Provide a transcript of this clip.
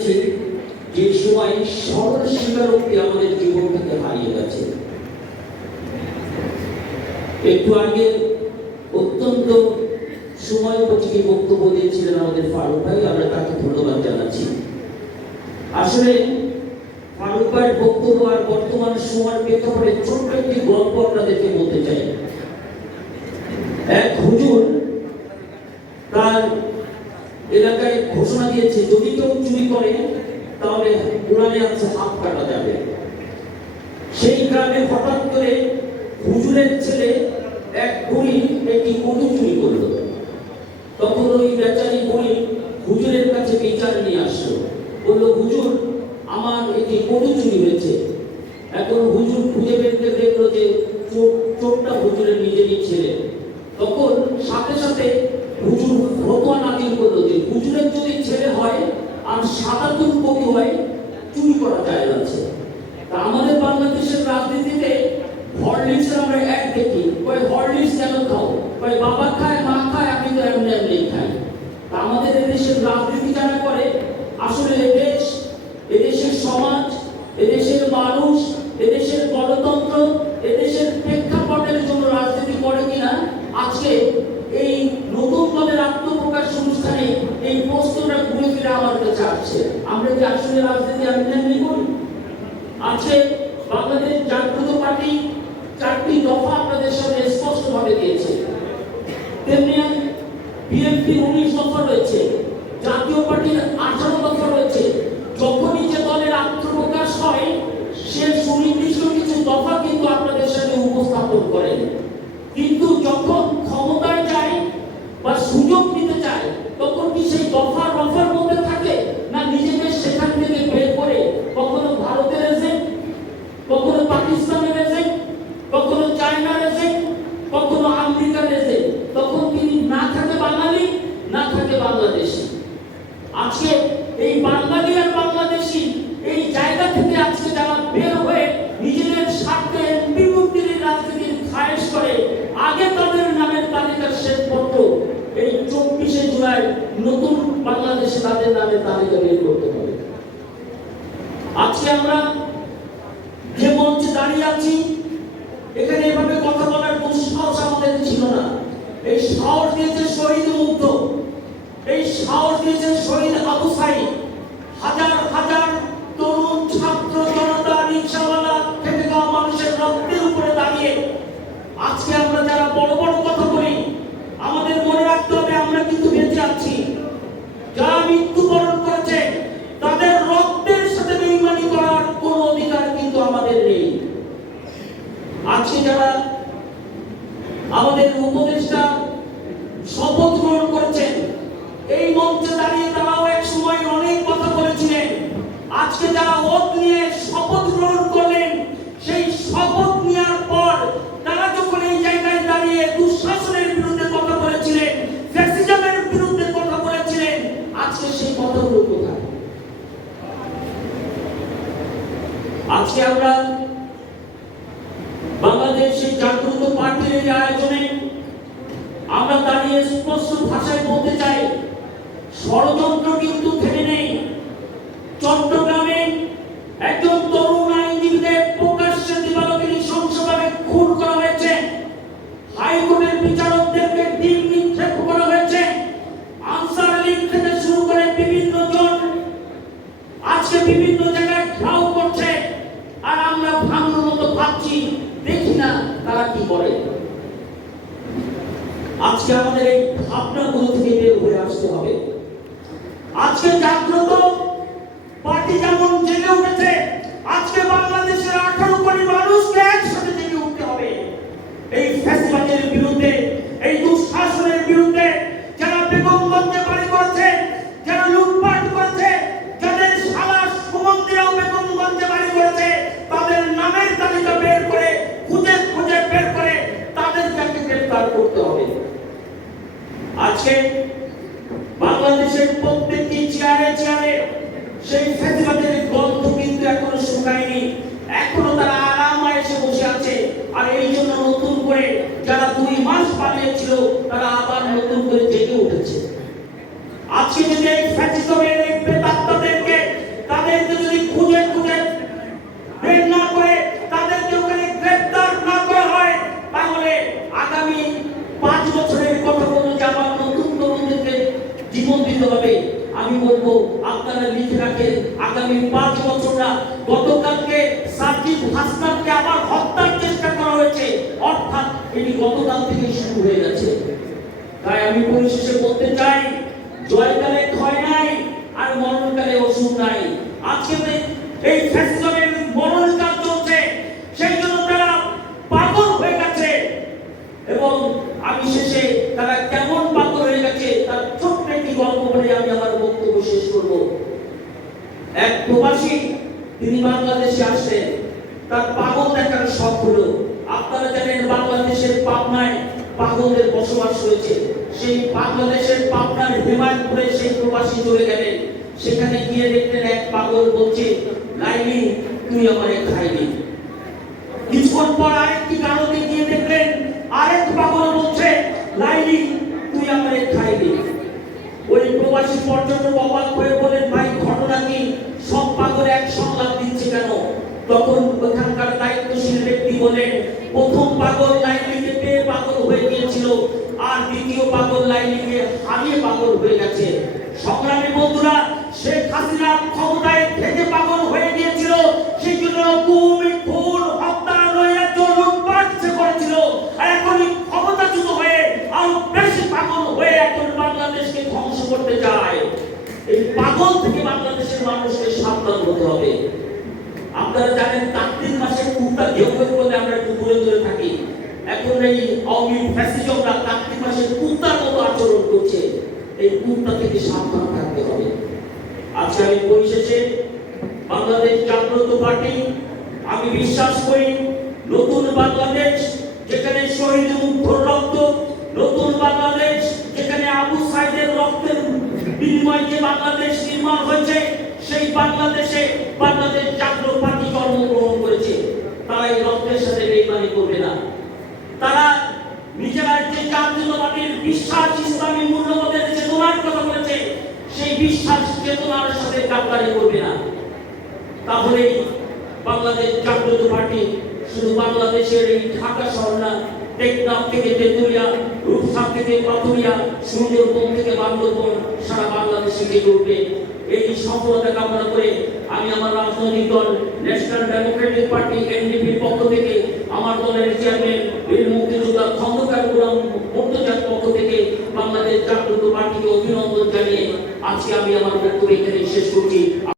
দেখেছি যে সময় সরল স্বীকারোক্তি আমাদের জীবন থেকে হারিয়ে গেছে। একটু আগে অত্যন্ত সময় উপযোগী বক্তব্য দিয়েছিলেন আমাদের ফারুক ভাই, আমরা তাকে ধন্যবাদ জানাচ্ছি। আসলে ফারুক ভাইয়ের বক্তব্য আর বর্তমান সময়ের প্রেক্ষাপটে ছোট্ট একটি গল্প আপনাদেরকে বলতে চাই। এক হুজুর তার এলাকায় ঘোষণা দিয়েছে, যদি কেউ চুরি করে, তাহলে কোরআনে আছে হাত কাটা যাবে। সেই গ্রামে হঠাৎ করে হুজুরের ছেলে এক বুড়ি একটি কটু চুরি করল। তখন ওই বেচারি বুড়ি হুজুরের কাছে বিচার নিয়ে আসলো। বলল, হুজুর, আমার একটি কটু চুরি হয়েছে। এখন হুজুর খুঁজে বের করে দেখল যে চোর চোরটা হুজুরের নিজেরই ছেলে। তখন সাথে সাথে হুজুর ফতোয়া নাজিল করল যে হুজুরের যদি ছেলে হয় আর সাতাত্তর কোটি হয়, চুরি করা যায় আছে তা আমাদের বাংলাদেশের রাজনীতিতে হরলিক্সের আমরা এক দেখি। কয় হরলিক্স কেন খাও, কয় বাবা খায়, মা খায়, আমি তো এমনি এমনি খাই। আমাদের এদেশের রাজনীতি যারা করে আসলে এদেশ এদেশের সমাজ এদেশের মানুষ এদেশের গণতন্ত্র এদেশের প্রেক্ষাপটের জন্য রাজনীতি করে কিনা আজকে এই নতুন দলের আত্মপ্রকাশ অনুষ্ঠানে এই প্রশ্নটা ঘুরে ফিরে আমার কাছে আমরা কি আসলে রাজনীতি আমি করি? আছে বাংলাদেশ জাতীয় পার্টি চারটি দফা আপনাদের সামনে স্পষ্টভাবে দিয়েছে। তেমনি বিএনপি উনিশ দফা রয়েছে জাতীয় পার্টির আঠারো দফা রয়েছে যখনই যে দলের আত্মপ্রকাশ হয় সে সুনির্দিষ্ট কিছু দফা কিন্তু আপনাদের সামনে উপস্থাপন করেন কিন্তু যখন ক্ষমতায় যায় বা সুযোগ নিতে চায় তখন কি সেই দফা রফার মধ্যে থাকে না নিজেকে সেখান থেকে বের করে কখনো ভারতের এজেন্ট কখনো পাকিস্তানের এজেন্ট কখনো চায়নার এজেন্ট কখনো আমেরিকার এজেন্ট তখন তিনি না থাকে বাঙালি না থাকে বাংলাদেশি আজকে এই বাঙালি আর বাংলাদেশি এই জায়গা থেকে আজকে যারা বের হয়ে নিজেদের স্বার্থে এমপি মন্ত্রীর রাজনীতির খায়েশ করে আগে তাদের নামের তালিকার শ্বেতপত্র এই চব্বিশে জুলাই নতুন বাংলাদেশে তাদের নামের তালিকা বের করতে হবে। আজকে আমরা, যে মঞ্চে দাঁড়িয়ে আছি, এখানে এভাবে কথা বলার দুঃসাহস আমাদের ছিল না। এই সাহস দিয়েছে শহীদ মুগ্ধ। এই সাহস দিয়েছে শহীদ আবু সাইদ হাজার হাজার তরুণ ছাত্র জনতা রিক্সাওয়ালা খেটে খাওয়া মানুষের রক্তের উপরে দাঁড়িয়ে আজকে আমরা যারা বড় বড় কথা বলি আমাদের মনে রাখতে হবে আমরা কিন্তু বেঁচে আছি যারা মৃত্যুবরণ করেছে তাদের রক্তের সাথে বেইমানি করার কোনো অধিকার কিন্তু আমাদের নেই আজকে যারা আমাদের উপদেষ্টা শপথ গ্রহণ করেছেন এই মঞ্চে দাঁড়িয়ে তারাও এক সময় অনেক কথা বলেছিলেন আজকে যারা নিয়ে শপথ গ্রহণ করলেন, সেই শপথ নেওয়ার পর তারা যখন এই জায়গায় দাঁড়িয়ে দুঃশাসনের বিরুদ্ধে কথা বলেছিলেন, ফ্যাসিজমের বিরুদ্ধে কথা বলেছিলেন, আজকে সেই কথাগুলো কোথায়? আজকে আমরা বাংলাদেশের জাগ্রত পার্টির এই আয়োজনে আমরা দাঁড়িয়ে স্পষ্ট ভাষায় বলতে চাই, ষড়যন্ত্র কিন্তু থেমে নেই, চট্টগ্রামে আজকে বিভিন্ন জায়গায় ঘাও করছে। আর আমরা ভাঙার মতো ভাবছি, দেখি না তারা কি করে। আজকে আমাদের এই ভাবনাগুলো থেকে বের হয়ে আসতে হবে। আজকে জাগ্রত হাসপাতালে ছিল তারা আবার নতুন করে জেগে উঠেছে। আজকে যদি এই ফ্যাসিজমের এই প্রেতাত্মাদেরকে তাদেরকে যদি খুঁজে খুঁজে বের না করে, তাদেরকে ওখানে গ্রেফতার না করা হয়, তাহলে আগামী পাঁচ বছরের কথা বলব যে আমার নতুন তরুণদেরকে জীবন দিতে হবে। আমি বলব, আপনারা লিখে রাখেন, আগামী পাঁচ বছররা গতকালকে সার্জিদ হাসনানকে আবার গতকাল থেকে শুরু হয়ে গেছে তাই আমি পরিশেষে বলতে চাই জয়কালে ক্ষয় নাই, আর মরণকালে অসুখ নাই। আজকে এই ফ্যাসিজমের মরণকাল চলছে, সেই জন্য তারা পাগল হয়ে গেছে। এবং আমি শেষে তারা কেমন পাগল হয়ে গেছে, তার ছোট্ট একটি গল্প বলে আমি আমার বক্তব্য শেষ করব। এক প্রবাসী, তিনি বাংলাদেশে আসলেন। তার পাগল দেখার শখ হলো আপনারা জানেন বাংলাদেশের পাবনায় পাগলদের বসবাস রয়েছে সেই বাংলাদেশের পাবনার হিমায়তপুরে সেই প্রবাসী চলে গেলেন। সেখানে গিয়ে দেখলেন এক পাগল বলছে, লাইলি, তুই আমারে খাইলি কিছুক্ষণ পর আরেকটি গাড়োতে গিয়ে দেখলেন, আরেক পাগল বলছে, লাইলি, তুই আমারে খাইলি ওই প্রবাসী পর্যটক অবাক হয়ে বলেন ভাই, ঘটনা কি? সব পাগল এক সংলাপ দিচ্ছে কেন? তখন ওখানকার দায়িত্বশীল বলেন প্রথম পাগল লাইলিকে পেয়ে পাগল হয়ে গিয়েছিল, আর দ্বিতীয় পাগল লাইলিকে হারিয়ে পাগল হয়ে গেছে। সংগ্রামী বন্ধুরা, শেখ হাসিনা ক্ষমতায় থেকে পাগল হয়ে গিয়েছিল, সেই জন্য কুমি খুন, হত্যা নৈরাজ্য লুটপাট সে করেছিল। এখন ক্ষমতাচ্যুত হয়ে আরও বেশি পাগল হয়ে এখন বাংলাদেশকে ধ্বংস করতে চায়। এই পাগল থেকে বাংলাদেশের মানুষকে সাবধান হতে হবে। আপনারা জানেন কার্তিক মাসে কুর্তা ঘেউ ঘেউ করলে আমরা দূরে দূরে থাকি। এখন এই আওয়ামী ফ্যাসিজমরা কার্তিক মাসে কুর্তার মতো আচরণ করছে। এই কুর্তা থেকে সাবধান থাকতে হবে। আজকে আমি পরিশেষে বাংলাদেশ জাগ্রত পার্টি, আমি বিশ্বাস করি নতুন বাংলাদেশ যেখানে শহীদ মুগ্ধর রক্ত, নতুন বাংলাদেশ যেখানে আবু সাইদের রক্তের বিনিময়ে বাংলাদেশ নির্মাণ হয়েছে সেই বাংলাদেশে বাংলাদেশ জাগ্রত পার্টি জন্মগ্রহণ করেছে, তারা এই রক্তের সাথে বেইমানি করবে না। তারা নিজেরা যে জাতীয়তাবাদীর বিশ্বাস, ইসলামী মূল্যবোধের চেতনার কথা বলেছে, সেই বিশ্বাস চেতনার সাথে গাদ্দারি করবে না। তাহলে বাংলাদেশ জাগ্রত পার্টি শুধু বাংলাদেশের এই ঢাকা শহর না, টেকনাফ থেকে তেতুলিয়া, রূপসা থেকে পাথুরিয়া, সুন্দরবন থেকে বান্দরবন, সারা বাংলাদেশে জেগে উঠবে। এই সফলতা কামনা করে আমি আমার রাজনৈতিক দল ন্যাশনাল ডেমোক্রেটিক পার্টি এনডিপির পক্ষ থেকে, আমার দলের চেয়ারম্যান বীর মুক্তিযোদ্ধা খন্দকার গোলাম মুর্তজার পক্ষ থেকে বাংলাদেশ জাগ্রত পার্টিকে অভিনন্দন জানিয়ে আজকে আমি আমার বক্তব্য এখানে শেষ করছি।